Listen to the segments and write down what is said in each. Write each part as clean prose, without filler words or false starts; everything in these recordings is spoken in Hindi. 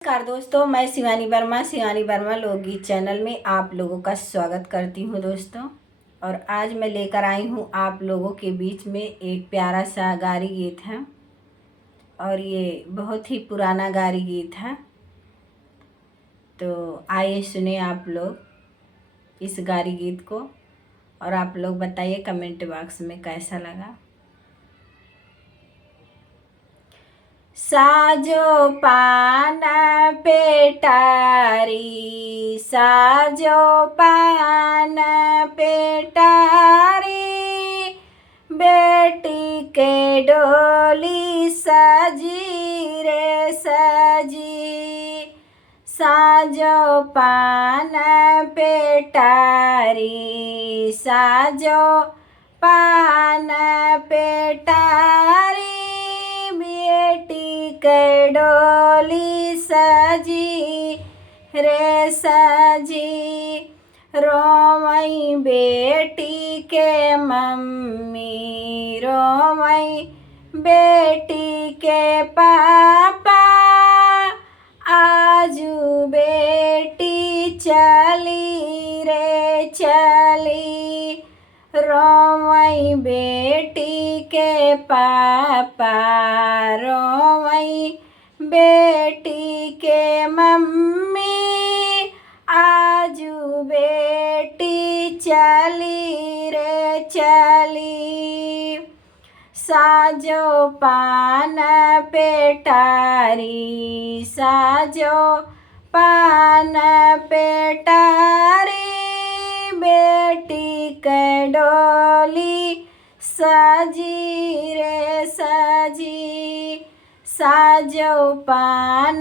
नमस्कार दोस्तों, मैं शिवानी वर्मा लोकगीत चैनल में आप लोगों का स्वागत करती हूँ दोस्तों। और आज मैं लेकर आई हूँ आप लोगों के बीच में एक प्यारा सा गारी गीत है। और ये बहुत ही पुराना गारी गीत है, तो आइए सुने आप लोग इस गारी गीत को। और आप लोग बताइए कमेंट बॉक्स में कैसा लगा। साजो पान पेटारी, साजो पान पेटारी, बेटी के डोली सजी रे सजी। साजो पान पेटारी, साजो पान पेटारी, बेटी के डोली सजी रे सजी। रोमई बेटी के मम्मी, रोमई बेटी के पापा, आजू बेटी चली रे चली। रोमई बेटी के पापा, रोमई बेटी के मम्मी, आजू बेटी चली रे चली। साजो पान पेटारी, साजो पान पेटारी, बेटी के डोली सजी रे सजी। साजो पान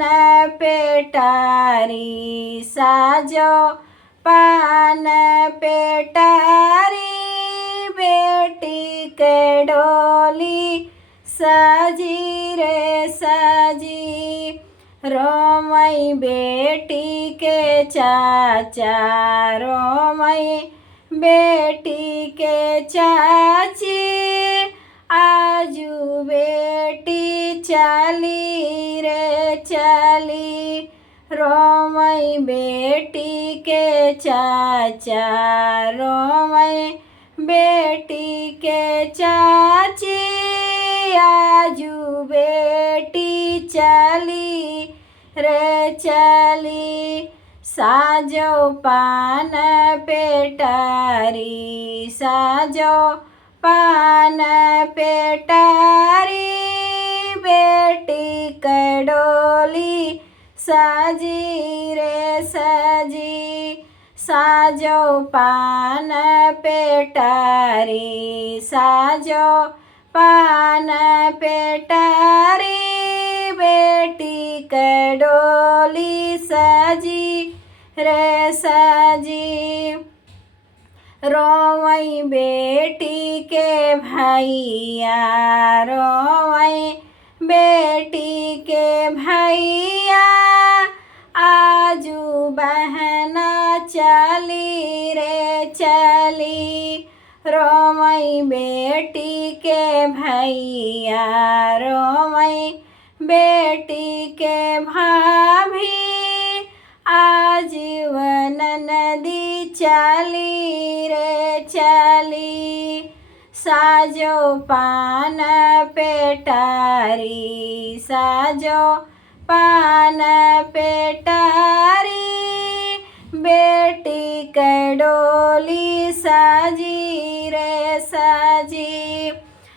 पेटारी, साजो पान पेटारी, बेटी के डोली सजी रे सजी। रोमई बेटी के चाचा, रोमई बेटी के चाची, आजू बेटी चली रे चली। रोमई बेटी के चाचा, रोमई बेटी के चाची, आजू बेटी चली रे चली। साजो पान पेटारी, साजो पान पेटारी, बेटी के डोली सजी रे सजी। साजो पान पेटारी, साजो पान पेटारी, बेटी के डोली सजी रे सजी। रोमई बेटी के भैया, रोमई बेटी के भैया, आजू बहना चली रे चली। रोमई बेटी के भैया, रोमई बेटी के भाभी, आजीवन नदी चली रे चली। साजो पान पेटारी, साजो पान पेटारी, बेटी के डोली सजी रे सजी।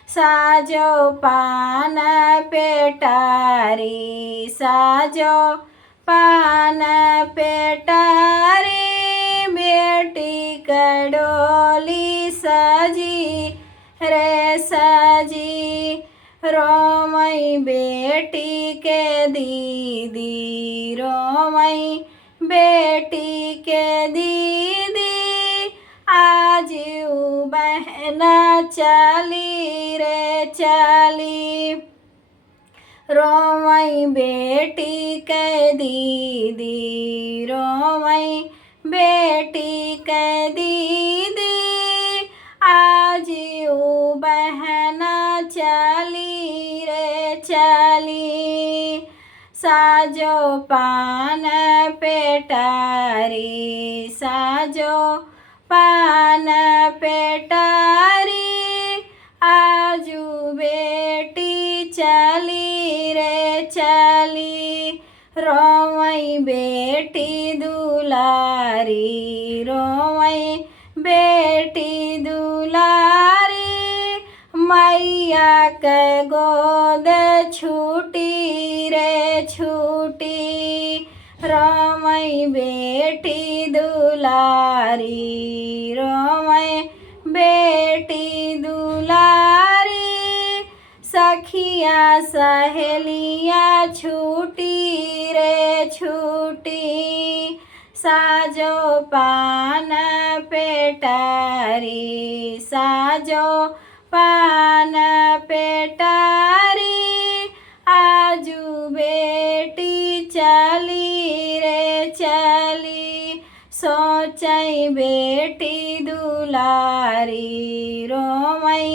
साजो पान पेटारी, साजो पान पेटारी, बेटी के डोली सजी रे सजी। रोमई बेटी के दीदी, रोमई बेटी के दीदी, आजू बहना चली रे चली। रोमई बेटी के दीदी, रोमई बेटी के दीदी, आजू बहना चली रे चली। साजो पान पेटारी, साजो पान पेटारी, आजू बेटी चली रे चली, रोवई बेटी दुलारी, रोवई बेटी दुलारी, मैया के गोद छूटी रे छूटी, रोवई बेटी दुलारी, रोवई बेटी दुलारी, सखिया सहेलिया छूटी रे छूटी, साजो पान पेटारी, साजो पान पेटारी, आजू बेटी चली रे चली, सोचई बेटी दुलारी, रोवई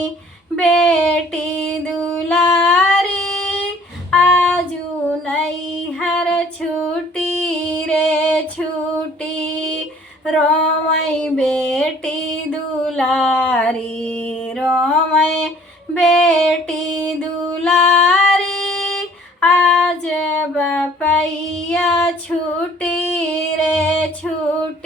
बेटी दुलारी, आजू नैहर छूटी रे छूटी, रोवई बेटी दुलारी, रोवई बेटी दुलारी, आज बपैया छूटी रे छूटी।